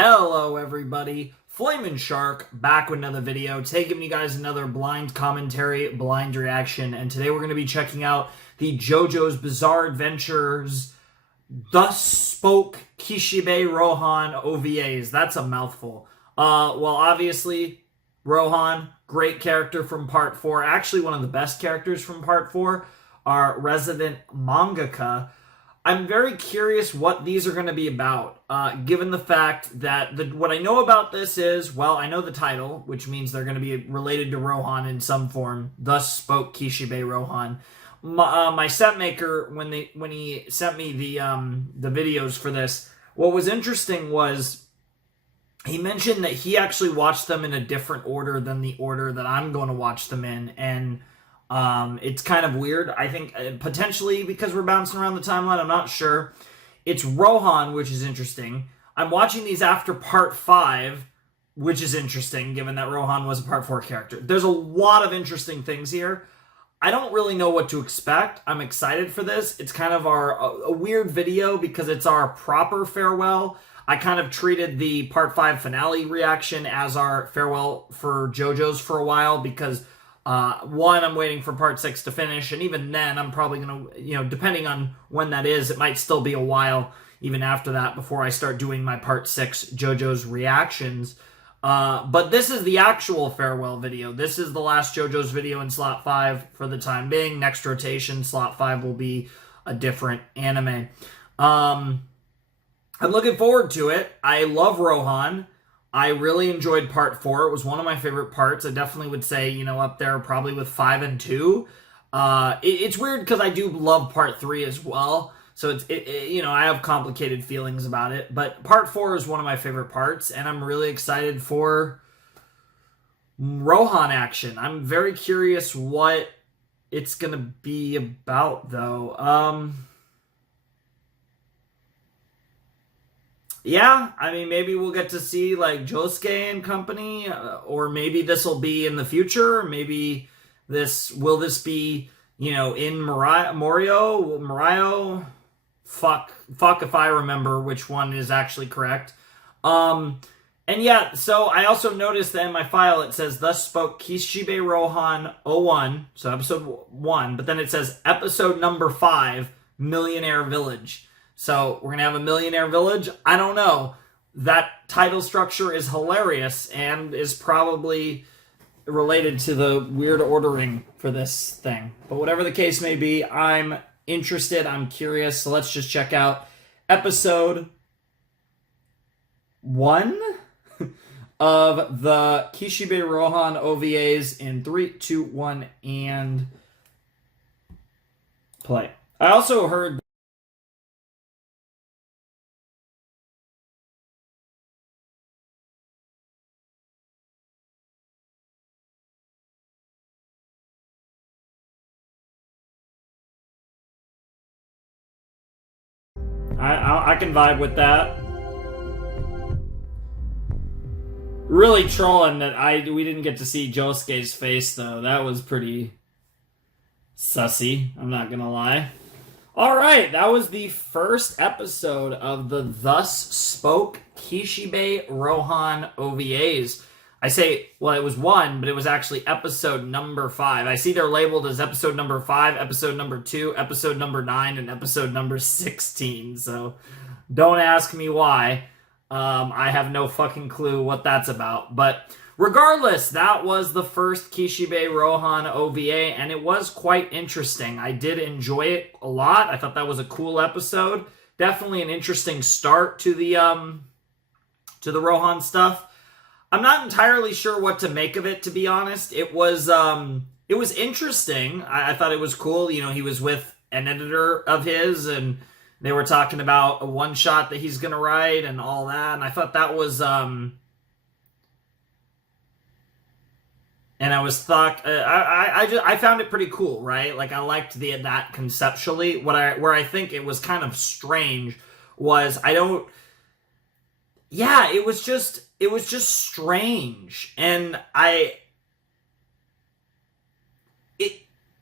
Hello everybody, Flamin' Shark back with another video, taking you guys another blind commentary, blind reaction, and today we're going to be checking out the JoJo's Bizarre Adventures Thus Spoke Kishibe Rohan OVAs. That's a mouthful. Well, obviously, Rohan, great character from Part 4, actually one of the best characters from Part 4, our resident mangaka. I'm very curious what these are going to be about, given the fact that what I know about this is, well, I know the title, which means they're going to be related to Rohan in some form. Thus spoke Kishibe Rohan. My set maker, when he sent me the videos for this, what was interesting was he mentioned that he actually watched them in a different order than the order that I'm going to watch them in, and it's kind of weird. I think potentially because we're bouncing around the timeline, I'm not sure. It's Rohan, which is interesting. I'm watching these after Part 5, which is interesting, given that Rohan was a Part 4 character. There's a lot of interesting things here. I don't really know what to expect. I'm excited for this. It's kind of a weird video because it's our proper farewell. I kind of treated the Part 5 finale reaction as our farewell for JoJo's for a while because one, I'm waiting for Part 6 to finish, and even then, I'm probably going to, depending on when that is, it might still be a while, even after that, before I start doing my Part 6 JoJo's reactions. But this is the actual farewell video. This is the last JoJo's video in Slot 5 for the time being. Next rotation, Slot 5 will be a different anime. I'm looking forward to it. I love Rohan. I really enjoyed Part 4. It was one of my favorite parts. I definitely would say, up there probably with 5 and 2. It's weird because I do love Part 3 as well. So I have complicated feelings about it. But Part 4 is one of my favorite parts, and I'm really excited for Rohan action. I'm very curious what it's going to be about, though. Yeah, I mean, maybe we'll get to see, like, Josuke and company, or maybe this will be in the future. Maybe will this be, in Morio? Fuck if I remember which one is actually correct. And yeah, so I also noticed that in my file it says, Thus Spoke Kishibe Rohan 01, so episode 1, but then it says episode number 5, Millionaire Village. So we're going to have a Millionaire Village? I don't know. That title structure is hilarious and is probably related to the weird ordering for this thing. But whatever the case may be, I'm interested, I'm curious, so let's just check out episode 1 of the Kishibe Rohan OVAs in 3, 2, 1, and play. I also heard I can vibe with that. Really trolling that we didn't get to see Josuke's face, though. That was pretty sussy, I'm not gonna lie. Alright, that was the first episode of the Thus Spoke Kishibe Rohan OVAs. I say, well, it was 1, but it was actually episode number 5. I see they're labeled as episode number 5, episode number 2, episode number 9, and episode number 16. So don't ask me why. I have no fucking clue what that's about. But regardless, that was the first Kishibe Rohan OVA, and it was quite interesting. I did enjoy it a lot. I thought that was a cool episode. Definitely an interesting start to the Rohan stuff. I'm not entirely sure what to make of it, to be honest. It was interesting. I thought it was cool. He was with an editor of his, and they were talking about a one-shot that he's going to write and all that, and I thought that was, and I found it pretty cool, right? Like, I liked that conceptually. Where I think it was kind of strange was, it was just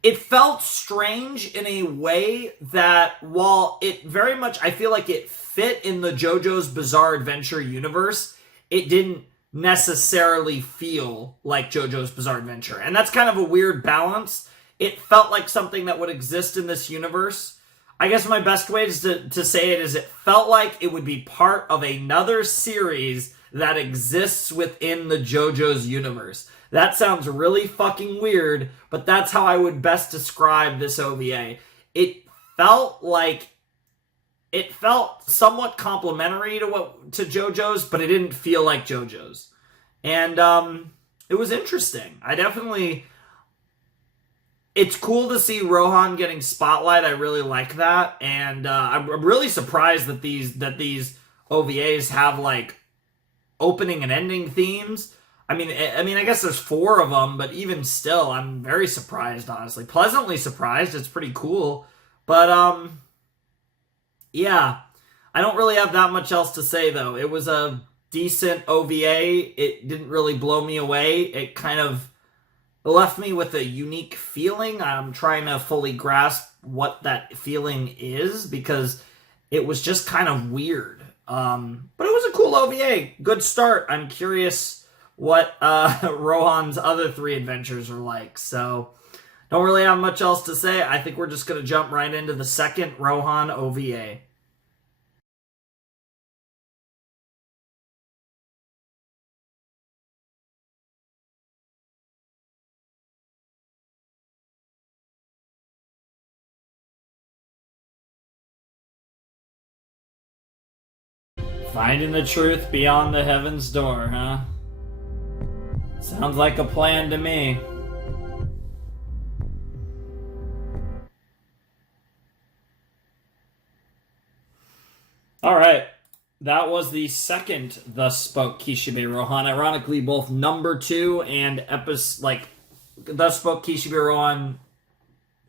it felt strange in a way that while it very much, I feel like it fit in the JoJo's Bizarre Adventure universe, it didn't necessarily feel like JoJo's Bizarre Adventure. And that's kind of a weird balance. It felt like something that would exist in this universe. I guess my best way to say it is it felt like it would be part of another series that exists within the JoJo's universe. That sounds really fucking weird, but that's how I would best describe this OVA. It felt somewhat complementary to JoJo's, but it didn't feel like JoJo's. And it was interesting. It's cool to see Rohan getting spotlight. I really like that. And I'm really surprised that these OVAs have like opening and ending themes. I mean, I guess there's 4 of them, but even still, I'm very surprised, honestly. Pleasantly surprised. It's pretty cool. But, yeah. I don't really have that much else to say, though. It was a decent OVA. It didn't really blow me away. It kind of left me with a unique feeling. I'm trying to fully grasp what that feeling is, because it was just kind of weird. But it was a cool OVA. Good start. I'm curious what Rohan's other 3 adventures are like. So, don't really have much else to say. I think we're just going to jump right into the second Rohan OVA. Finding the truth beyond the heaven's door, huh? Sounds like a plan to me. Alright. That was the second Thus Spoke Kishibe Rohan. Ironically, both number 2 and Thus Spoke Kishibe Rohan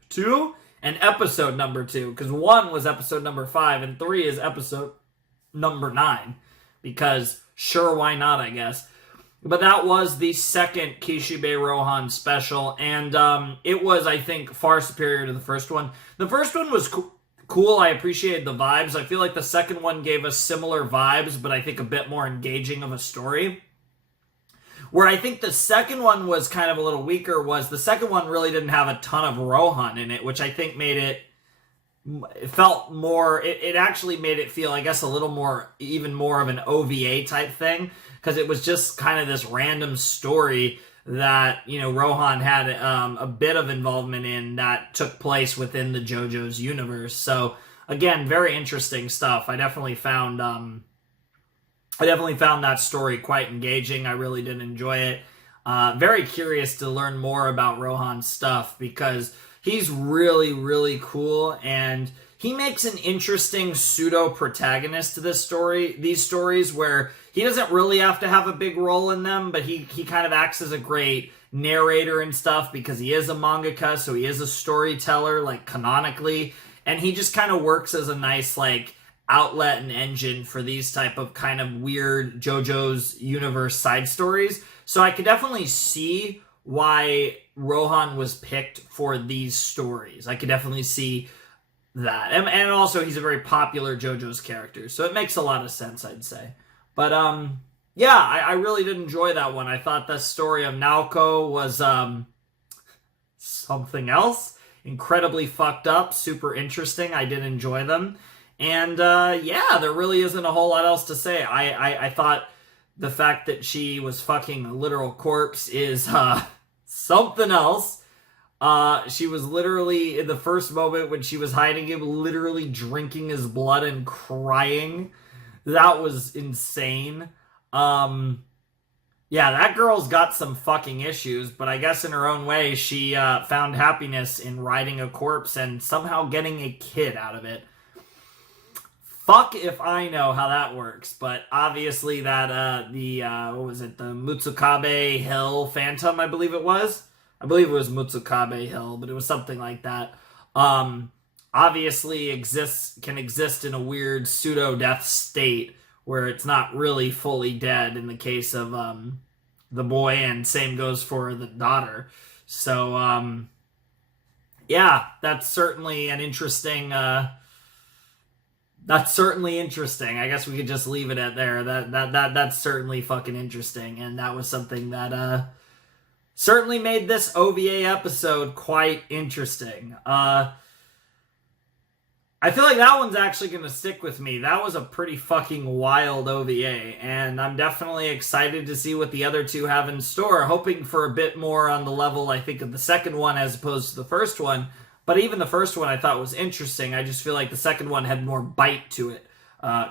2 and episode number 2. Because 1 was episode number 5 and 3 is episode number 9. Because, sure, why not, I guess. But that was the second Kishibe Rohan special, and it was, I think, far superior to the first one. The first one was cool. I appreciated the vibes. I feel like the second one gave us similar vibes, but I think a bit more engaging of a story. Where I think the second one was kind of a little weaker was the second one really didn't have a ton of Rohan in it, which I think made it felt more, it actually made it feel, I guess, a little more, even more of an OVA type thing, because it was just kind of this random story that, you know, Rohan had a bit of involvement in that took place within the JoJo's universe. So, again, very interesting stuff. I definitely found that story quite engaging. I really did enjoy it. Very curious to learn more about Rohan's stuff, because he's really, really cool, and he makes an interesting pseudo-protagonist to this story. These stories where he doesn't really have to have a big role in them, but he kind of acts as a great narrator and stuff, because he is a mangaka, so he is a storyteller, like, canonically, and he just kind of works as a nice, like, outlet and engine for these type of kind of weird JoJo's universe side stories. So I could definitely see why Rohan was picked for these stories. I could definitely see that. And also, he's a very popular JoJo's character, so it makes a lot of sense, I'd say. But, yeah, I really did enjoy that one. I thought the story of Naoko was, something else. Incredibly fucked up, super interesting. I did enjoy them. And, yeah, there really isn't a whole lot else to say. I thought the fact that she was fucking a literal corpse is, something else. She was literally, in the first moment when she was hiding him, literally drinking his blood and crying. That was insane. Yeah, that girl's got some fucking issues, but I guess in her own way, she found happiness in riding a corpse and somehow getting a kid out of it. Fuck if I know how that works, but obviously that, what was it, the Mutsu-kabe Hill Phantom, I believe it was? I believe it was Mutsu-kabe Hill, but it was something like that. Obviously can exist in a weird pseudo-death state where it's not really fully dead in the case of the boy, and same goes for the daughter. So, yeah, that's certainly an interesting. That's certainly interesting. I guess we could just leave it at there. That's certainly fucking interesting, and that was something that certainly made this OVA episode quite interesting. I feel like that one's actually going to stick with me. That was a pretty fucking wild OVA, and I'm definitely excited to see what the other two have in store, hoping for a bit more on the level, I think, of the second one as opposed to the first one. But even the first one I thought was interesting. I just feel like the second one had more bite to it,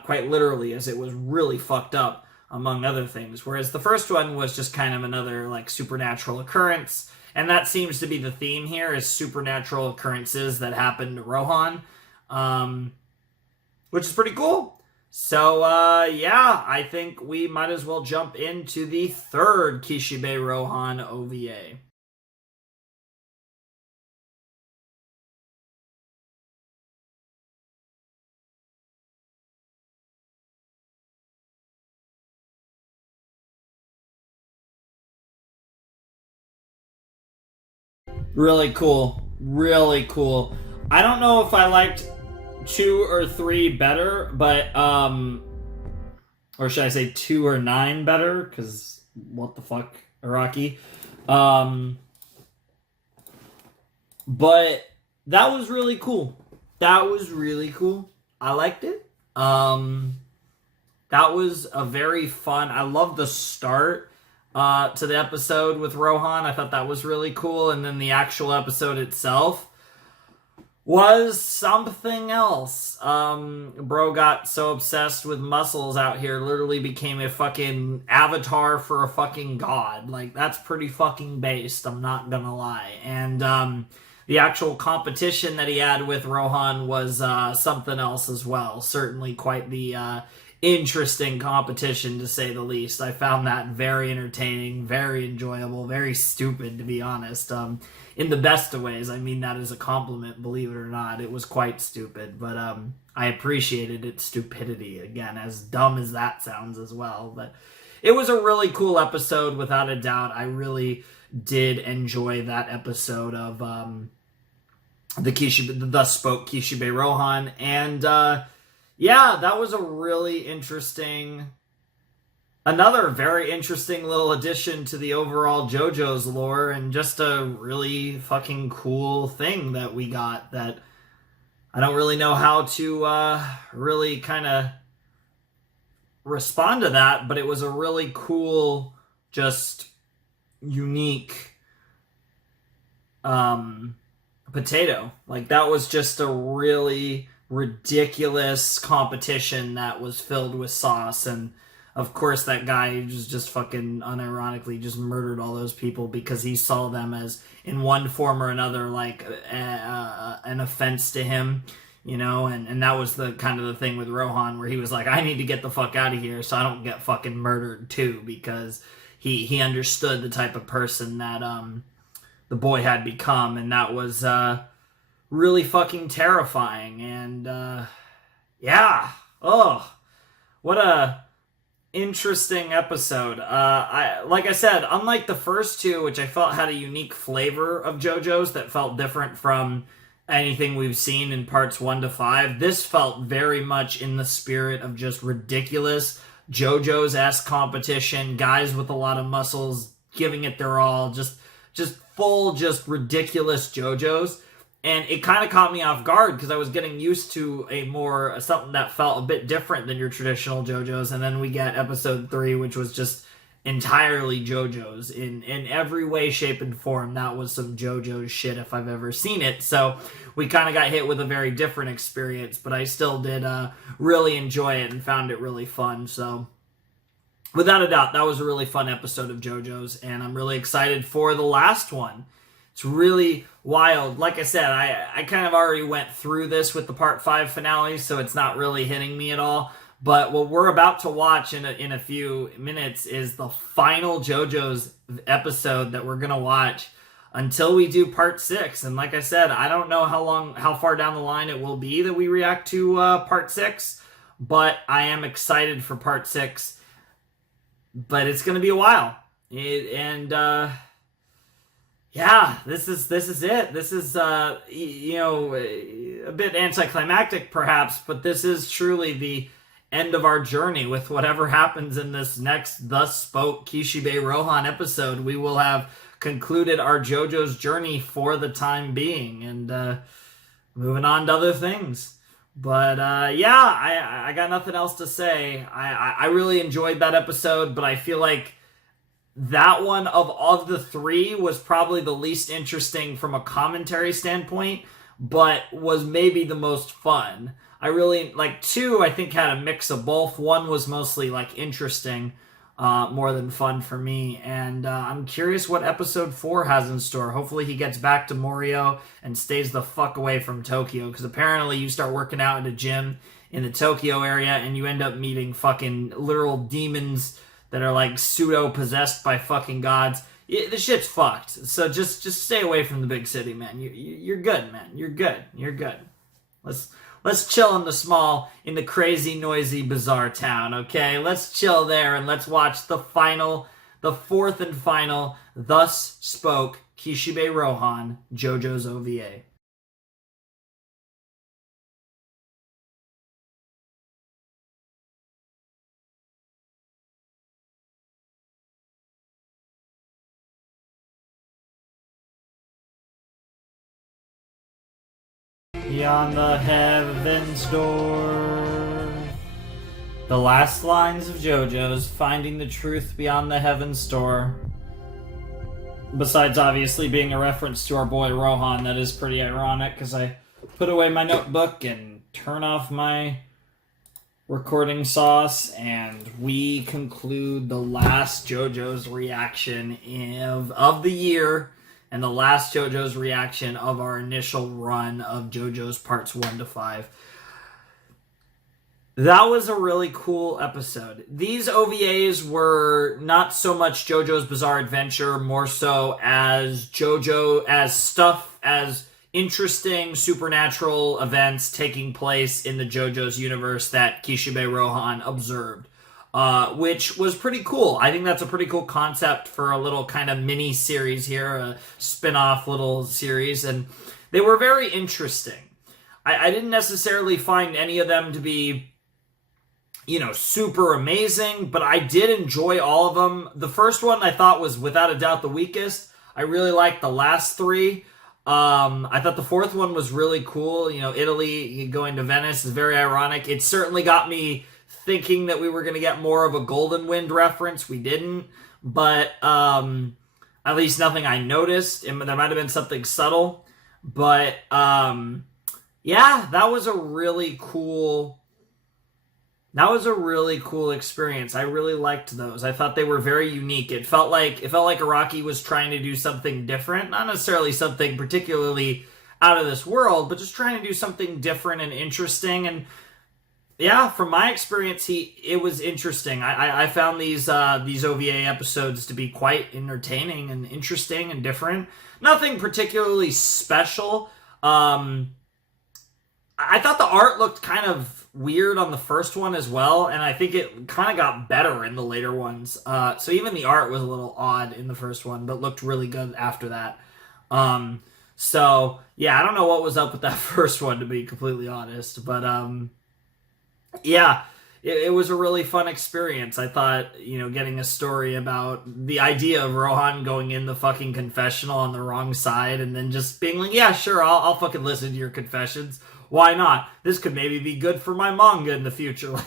quite literally, as it was really fucked up, among other things. Whereas the first one was just kind of another, like, supernatural occurrence, and that seems to be the theme here, is supernatural occurrences that happen to Rohan. Which is pretty cool. So, yeah, I think we might as well jump into the third Kishibe Rohan OVA. Really cool. Really cool. I don't know if I liked 2 or 3 better, but or should I say 2 or 9 better? Because what the fuck, Iraqi. But that was really cool. That was really cool. I liked it. That was a very fun. I love the start to the episode with Rohan. I thought that was really cool, and then the actual episode itself was something else. Bro got so obsessed with muscles out here, literally became a fucking avatar for a fucking god. Like, that's pretty fucking based, I'm not gonna lie. And the actual competition that he had with Rohan was something else as well. Certainly quite the interesting competition, to say the least. I found that very entertaining, very enjoyable, very stupid, to be honest. In the best of ways. I mean that as a compliment, believe it or not. It was quite stupid, but I appreciated its stupidity. Again, as dumb as that sounds as well. But it was a really cool episode, without a doubt. I really did enjoy that episode of the Thus Spoke Kishibe Rohan. And yeah, that was a really interesting... Another very interesting little addition to the overall JoJo's lore, and just a really fucking cool thing that we got that I don't really know how to really kind of respond to that, but it was a really cool, just unique potato. Like, that was just a really ridiculous competition that was filled with sauce, and of course, that guy just fucking unironically just murdered all those people because he saw them as, in one form or another, like an offense to him, you know? And that was the kind of the thing with Rohan, where he was like, I need to get the fuck out of here so I don't get fucking murdered too, because he understood the type of person that the boy had become, and that was really fucking terrifying. And yeah, oh, what a interesting episode. Like I said, unlike the first two, which I felt had a unique flavor of JoJo's that felt different from anything we've seen in parts 1 to 5, this felt very much in the spirit of just ridiculous JoJo's-esque competition, guys with a lot of muscles giving it their all, just full, just ridiculous JoJo's. And it kind of caught me off guard because I was getting used to something that felt a bit different than your traditional JoJo's. And then we get episode 3, which was just entirely JoJo's in every way, shape, and form. That was some JoJo's shit if I've ever seen it. So we kind of got hit with a very different experience, but I still did really enjoy it and found it really fun. So without a doubt, that was a really fun episode of JoJo's, and I'm really excited for the last one. It's really wild. Like I said, I kind of already went through this with the Part 5 finale, so it's not really hitting me at all. But what we're about to watch in a few minutes is the final JoJo's episode that we're going to watch until we do Part 6. And like I said, I don't know how far down the line it will be that we react to Part 6, but I am excited for Part 6. But it's going to be a while. yeah, this is it. This is a bit anticlimactic perhaps, but this is truly the end of our journey. With whatever happens in this next Thus Spoke Kishibe Rohan episode, we will have concluded our JoJo's journey for the time being, and moving on to other things. But I got nothing else to say. I really enjoyed that episode, but I feel like that one of the three was probably the least interesting from a commentary standpoint, but was maybe the most fun. I really like two. I think had a mix of both. One was mostly like interesting, more than fun for me, and I'm curious what episode 4 has in store. Hopefully, he gets back to Morio and stays the fuck away from Tokyo, because apparently you start working out in a gym in the Tokyo area, and you end up meeting fucking literal demons that are like pseudo possessed by fucking gods. The shit's fucked. So just stay away from the big city, man. You're good, man. You're good. You're good. Let's chill in the crazy, noisy, bizarre town, okay? Let's chill there and let's watch the fourth and final Thus Spoke Kishibe Rohan JoJo's OVA. Beyond the heaven's door. The last lines of JoJo's, finding the truth beyond the heaven's door. Besides obviously being a reference to our boy Rohan, that is pretty ironic, because I put away my notebook and turn off my recording sauce, and we conclude the last JoJo's reaction of the year, and the last JoJo's reaction of our initial run of JoJo's parts 1 to 5. That was a really cool episode. These OVAs were not so much JoJo's Bizarre Adventure, more so as interesting supernatural events taking place in the JoJo's universe that Kishibe Rohan observed. Which was pretty cool. I think that's a pretty cool concept for a little kind of mini series here, a spin-off little series, and they were very interesting. I didn't necessarily find any of them to be, super amazing, but I did enjoy all of them. The first one I thought was without a doubt the weakest. I really liked the last three. I thought the fourth one was really cool. Italy going to Venice is very ironic. It certainly got me thinking that we were going to get more of a Golden Wind reference. We didn't, but at least nothing I noticed. And there might have been something subtle, but that was a really cool experience. I really liked those. I thought they were very unique. It felt like Araki was trying to do something different, not necessarily something particularly out of this world, but just trying to do something different and interesting. And yeah, from my experience, it was interesting. I found these OVA episodes to be quite entertaining and interesting and different. Nothing particularly special. I thought the art looked kind of weird on the first one as well, and I think it kind of got better in the later ones. So even the art was a little odd in the first one, but looked really good after that. So yeah, I don't know what was up with that first one, to be completely honest, but it was a really fun experience. I thought, getting a story about the idea of Rohan going in the fucking confessional on the wrong side and then just being like, yeah, sure, I'll fucking listen to your confessions. Why not? This could maybe be good for my manga in the future. Like,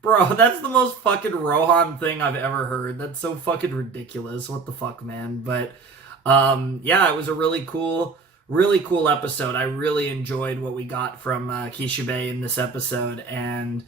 bro, that's the most fucking Rohan thing I've ever heard. That's so fucking ridiculous. What the fuck, man? But, it was a really cool episode. I really enjoyed what we got from Kishibe in this episode, and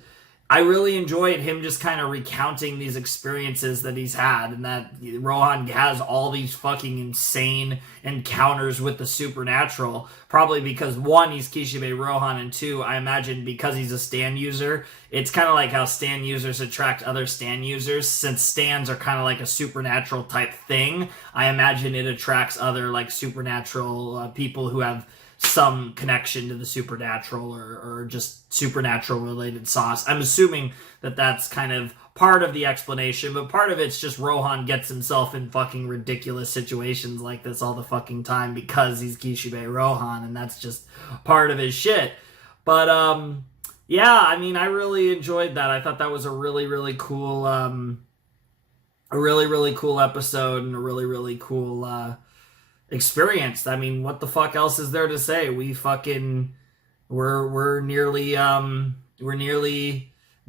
I really enjoyed him just kind of recounting these experiences that he's had, and that Rohan has all these fucking insane encounters with the supernatural, probably because, one, he's Kishibe Rohan, and two, I imagine because he's a Stan user, it's kind of like how Stan users attract other Stan users. Since Stans are kind of like a supernatural type thing, I imagine it attracts other like supernatural people who have some connection to the supernatural or just supernatural related sauce. I'm assuming that that's kind of part of the explanation, but part of it's just Rohan gets himself in fucking ridiculous situations like this all the fucking time because he's Kishibe Rohan, and that's just part of his shit. But yeah, I mean, I really enjoyed that. I thought that was a really, really cool episode and a really, really cool experience. I mean, what the fuck else is there to say? We're nearly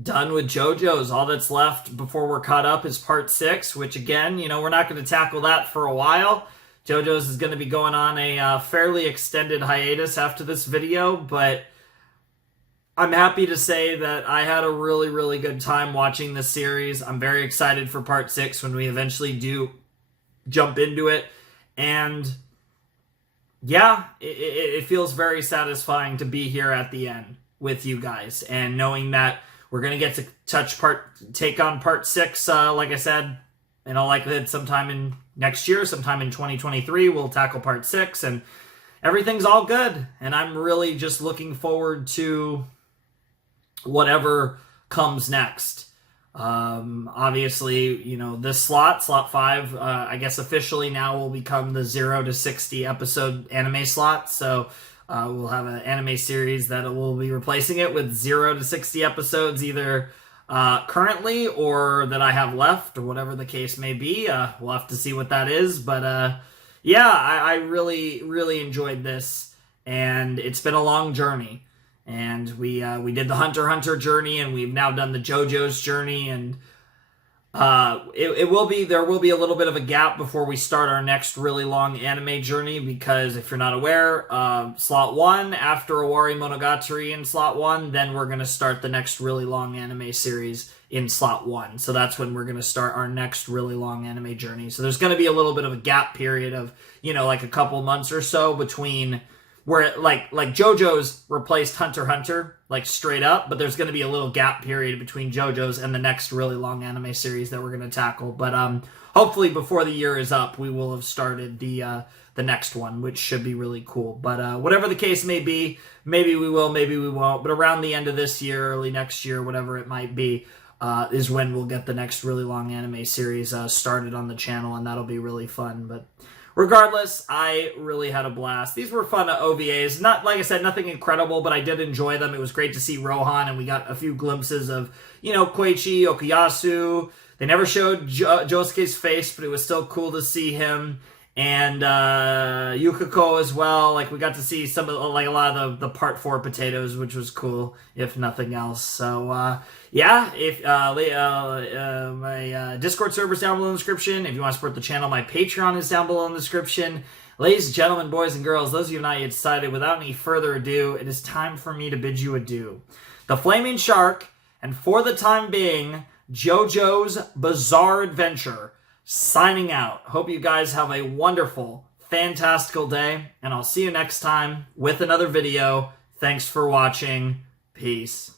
done with JoJo's. All that's left before we're caught up is part 6, which again, we're not going to tackle that for a while. JoJo's is going to be going on a fairly extended hiatus after this video, but I'm happy to say that I had a really, really good time watching this series. I'm very excited for part 6 when we eventually do jump into it. And yeah, it feels very satisfying to be here at the end with you guys. And knowing that we're going to get to take on part 6, like I said, in all likelihood sometime in next year, sometime in 2023, we'll tackle part 6. And everything's all good. And I'm really just looking forward to whatever comes next. Obviously, this slot 5, I guess officially now will become the 0 to 60 episode anime slot. So we'll have an anime series that will be replacing it with 0 to 60 episodes, either currently or that I have left, or whatever the case may be. We'll have to see what that is. But yeah, I really, really enjoyed this, and it's been a long journey. And we did the Hunter x Hunter journey, and we've now done the JoJo's journey, and there will be a little bit of a gap before we start our next really long anime journey, because if you're not aware, slot 1, after Owari Monogatari in slot 1, then we're going to start the next really long anime series in slot 1. So that's when we're going to start our next really long anime journey. So there's going to be a little bit of a gap period of, like a couple months or so between where like JoJo's replaced Hunter x Hunter, like straight up, but there's going to be a little gap period between JoJo's and the next really long anime series that we're going to tackle. But hopefully before the year is up, we will have started the next one, which should be really cool. But whatever the case may be, maybe we will, maybe we won't. But around the end of this year, early next year, whatever it might be, is when we'll get the next really long anime series started on the channel, and that'll be really fun. But regardless, I really had a blast. These were fun OVAs. Not, like I said, nothing incredible, but I did enjoy them. It was great to see Rohan, and we got a few glimpses of, Koichi, Okuyasu. They never showed Josuke's face, but it was still cool to see him. And Yukiko as well. Like, we got to see a lot of the part 4 potatoes, which was cool, if nothing else. So, yeah, if my Discord server's down below in the description. If you want to support the channel, my Patreon is down below in the description. Ladies and gentlemen, boys and girls, those of you who have not yet decided, without any further ado, it is time for me to bid you adieu. The Flaming Shark, and for the time being, JoJo's Bizarre Adventure, signing out. Hope you guys have a wonderful, fantastical day, and I'll see you next time with another video. Thanks for watching. Peace.